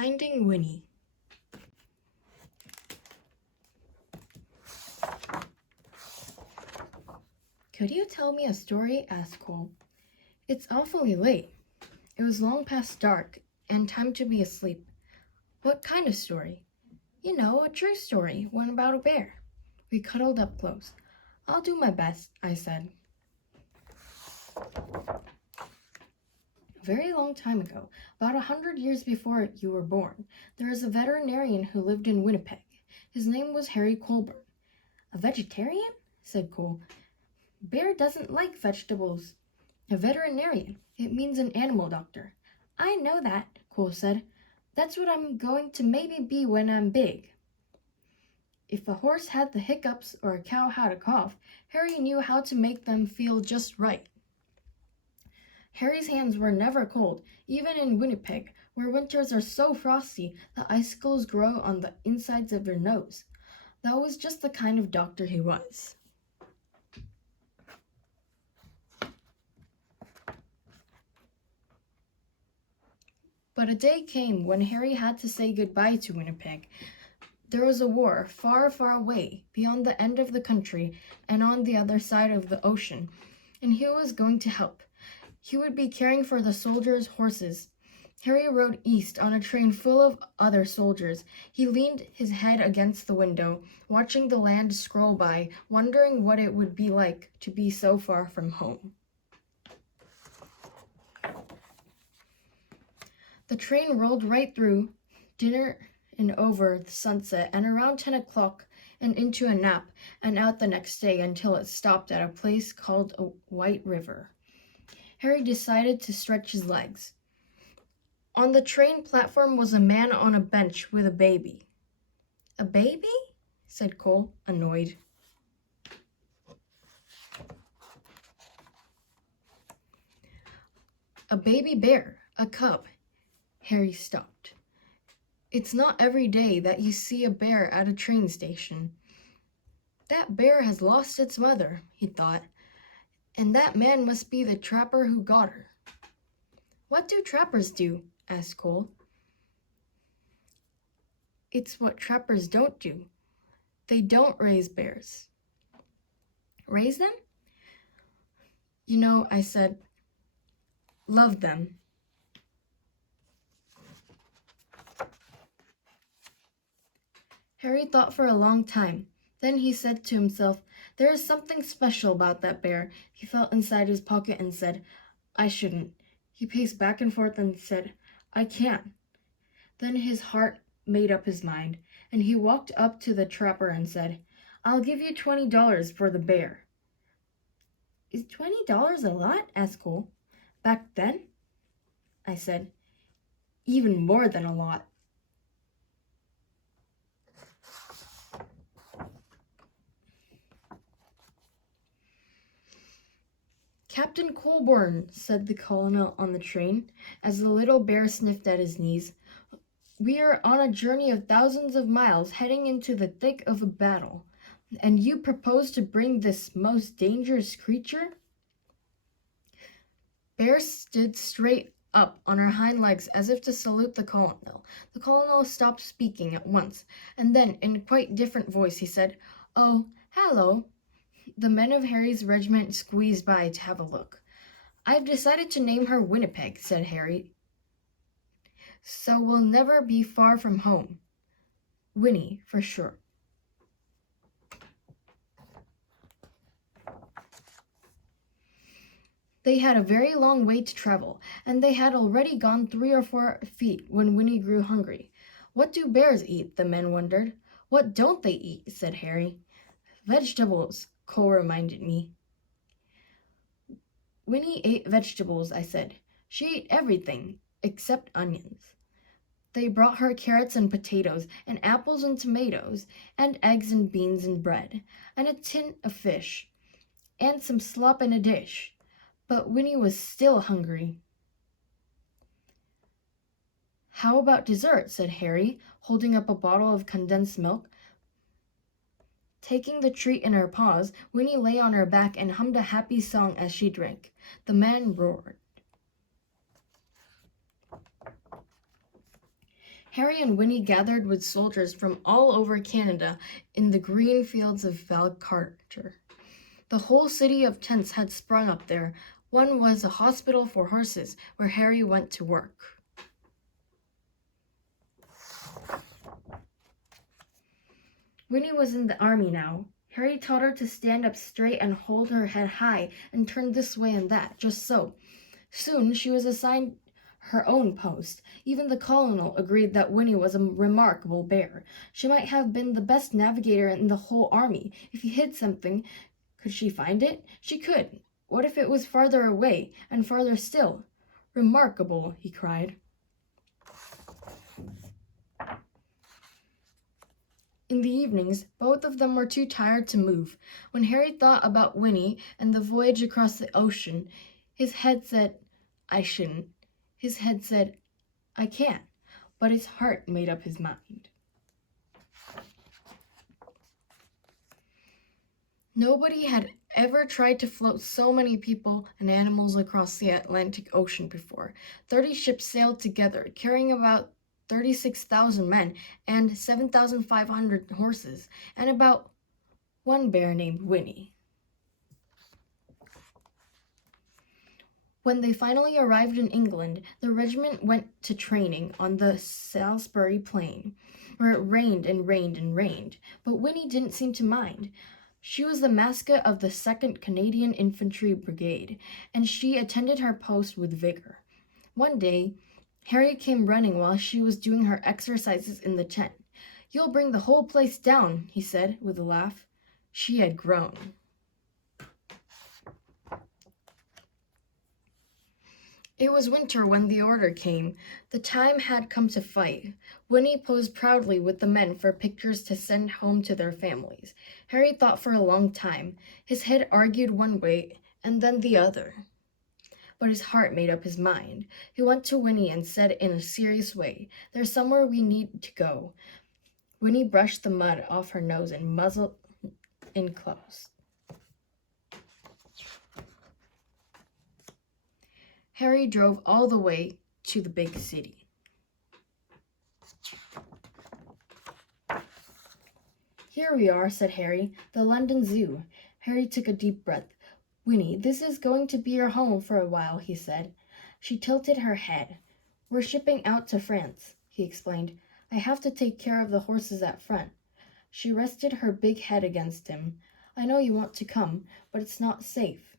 Finding Winnie. Could you tell me a story? Asked Cole. It's awfully late. It was long past dark and time to be asleep. What kind of story? You know, a true story, one about a bear. We cuddled up close. I'll do my best, I said. A very long time ago, about 100 years before you were born, there was a veterinarian who lived in Winnipeg. His name was Harry Colburn. A vegetarian? Said Cole. Bear doesn't like vegetables. A veterinarian. It means an animal doctor. I know that, Cole said. That's what I'm going to maybe be when I'm big. If a horse had the hiccups or a cow had a cough, Harry knew how to make them feel just right. Harry's hands were never cold, even in Winnipeg, where winters are so frosty that icicles grow on the insides of your nose. That was just the kind of doctor he was. But a day came when Harry had to say goodbye to Winnipeg. There was a war far, far away, beyond the end of the country and on the other side of the ocean, and he was going to help. He would be caring for the soldiers' horses. Harry rode east on a train full of other soldiers. He leaned his head against the window, watching the land scroll by, wondering what it would be like to be so far from home. The train rolled right through dinner and over the sunset, and around 10 o'clock and into a nap, and out the next day until it stopped at a place called a White River. Harry decided to stretch his legs. On the train platform was a man on a bench with a baby. A baby? Said Cole, annoyed. A baby bear, a cub. Harry stopped. It's not every day that you see a bear at a train station. That bear has lost its mother, he thought, and that man must be the trapper who got her. What do trappers do? Asked Cole. It's what trappers don't do. They don't raise bears. Raise them? You know, I said, love them. Harry thought for a long time. Then he said to himself, there is something special about that bear. He felt inside his pocket and said, I shouldn't. He paced back and forth and said, I can't. Then his heart made up his mind, and he walked up to the trapper and said, I'll give you $20 for the bear. Is $20 a lot? Asked Cole. Back then? I said, even more than a lot. Captain Colburn, said the colonel on the train, as the little bear sniffed at his knees. We are on a journey of thousands of miles, heading into the thick of a battle, and you propose to bring this most dangerous creature? Bear stood straight up on her hind legs as if to salute the colonel. The colonel stopped speaking at once, and then, in a quite different voice, he said, Oh, hello. The men of Harry's regiment squeezed by to have a look. I've decided to name her Winnipeg, said Harry. So we'll never be far from home. Winnie, for sure. They had a very long way to travel, and they had already gone 3 or 4 feet when Winnie grew hungry. What do bears eat? The men wondered. What don't they eat? Said Harry. Vegetables, Cole reminded me. Winnie ate vegetables, I said. She ate everything, except onions. They brought her carrots and potatoes, and apples and tomatoes, and eggs and beans and bread, and a tin of fish, and some slop in a dish. But Winnie was still hungry. How about dessert? Said Harry, holding up a bottle of condensed milk. Taking the treat in her paws, Winnie lay on her back and hummed a happy song as she drank. The man roared. Harry and Winnie gathered with soldiers from all over Canada in the green fields of Valcarter. The whole city of tents had sprung up there. One was a hospital for horses, where Harry went to work. Winnie was in the army now. Harry taught her to stand up straight and hold her head high and turn this way and that, just so. Soon she was assigned her own post. Even the colonel agreed that Winnie was a remarkable bear. She might have been the best navigator in the whole army. If he hid something, could she find it? She could. What if it was farther away, and farther still? Remarkable, he cried. In the evenings, both of them were too tired to move. When Harry thought about Winnie and the voyage across the ocean, his head said, I shouldn't. His head said, I can't. But his heart made up his mind. Nobody had ever tried to float so many people and animals across the Atlantic Ocean before. 30 ships sailed together, carrying about 36,000 men and 7,500 horses, and about one bear named Winnie. When they finally arrived in England, the regiment went to training on the Salisbury Plain, where it rained and rained and rained, but Winnie didn't seem to mind. She was the mascot of the 2nd Canadian Infantry Brigade, and she attended her post with vigor. One day, Harry came running while she was doing her exercises in the tent. You'll bring the whole place down, he said with a laugh. She had grown. It was winter when the order came. The time had come to fight. Winnie posed proudly with the men for pictures to send home to their families. Harry thought for a long time. His head argued one way and then the other. But his heart made up his mind. He went to Winnie and said in a serious way, There's somewhere we need to go. Winnie brushed the mud off her nose and muzzled in close. Harry drove all the way to the big city. Here we are, said Harry, the London Zoo. Harry took a deep breath. Winnie, this is going to be your home for a while, he said. She tilted her head. We're shipping out to France, he explained. I have to take care of the horses at front. She rested her big head against him. I know you want to come, but it's not safe.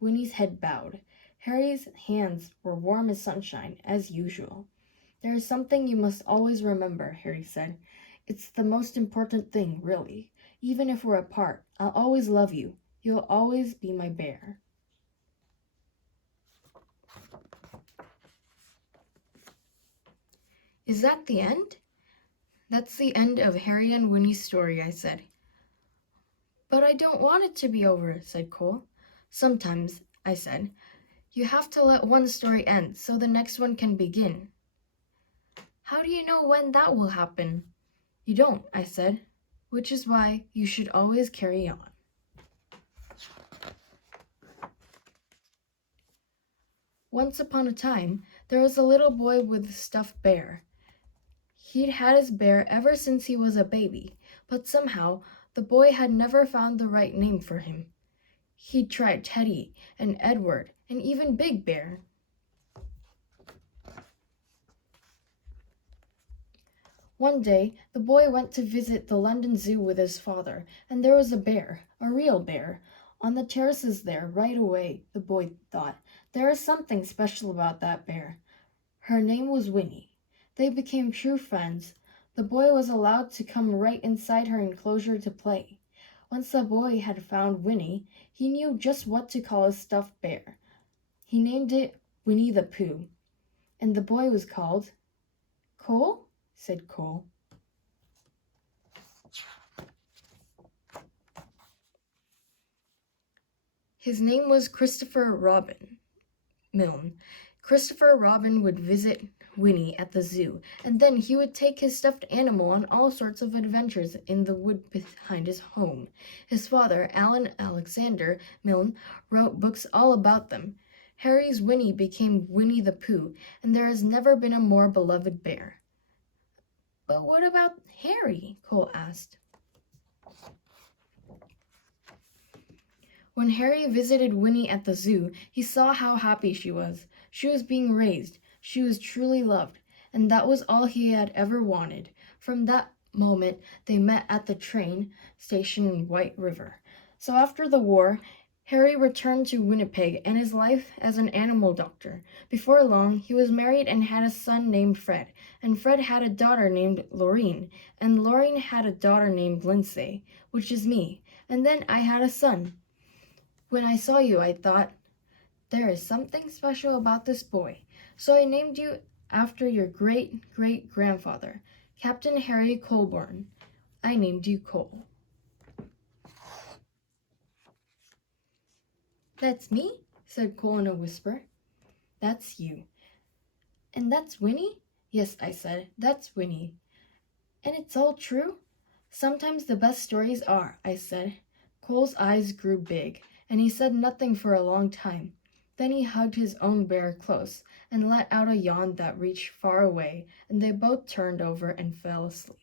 Winnie's head bowed. Harry's hands were warm as sunshine, as usual. There is something you must always remember, Harry said. It's the most important thing, really. Even if we're apart, I'll always love you. You'll always be my bear. Is that the end? That's the end of Harry and Winnie's story, I said. But I don't want it to be over, said Cole. Sometimes, I said, you have to let one story end so the next one can begin. How do you know when that will happen? You don't, I said, which is why you should always carry on. Once upon a time, there was a little boy with a stuffed bear. He'd had his bear ever since he was a baby, but somehow the boy had never found the right name for him. He'd tried Teddy and Edward and even Big Bear. One day, the boy went to visit the London Zoo with his father, and there was a bear, a real bear, on the terraces there right away, the boy thought. There is something special about that bear. Her name was Winnie. They became true friends. The boy was allowed to come right inside her enclosure to play. Once the boy had found Winnie, he knew just what to call his stuffed bear. He named it Winnie the Pooh, and the boy was called Cole, said Cole. His name was Christopher Robin Milne. Christopher Robin would visit Winnie at the zoo, and then he would take his stuffed animal on all sorts of adventures in the wood behind his home. His father, Alan Alexander Milne, wrote books all about them. Harry's Winnie became Winnie the Pooh, and there has never been a more beloved bear. But what about Harry? Cole asked. When Harry visited Winnie at the zoo, he saw how happy she was. She was being raised. She was truly loved. And that was all he had ever wanted. From that moment, they met at the train station in White River. So after the war, Harry returned to Winnipeg and his life as an animal doctor. Before long, he was married and had a son named Fred. And Fred had a daughter named Laureen. And Laureen had a daughter named Lindsay, which is me. And then I had a son. When I saw you, I thought, there is something special about this boy. So I named you after your great-great-grandfather, Captain Harry Colborne. I named you Cole. That's me, said Cole in a whisper. That's you. And that's Winnie? Yes, I said, that's Winnie. And it's all true? Sometimes the best stories are, I said. Cole's eyes grew big, and he said nothing for a long time. Then he hugged his own bear close and let out a yawn that reached far away, and they both turned over and fell asleep.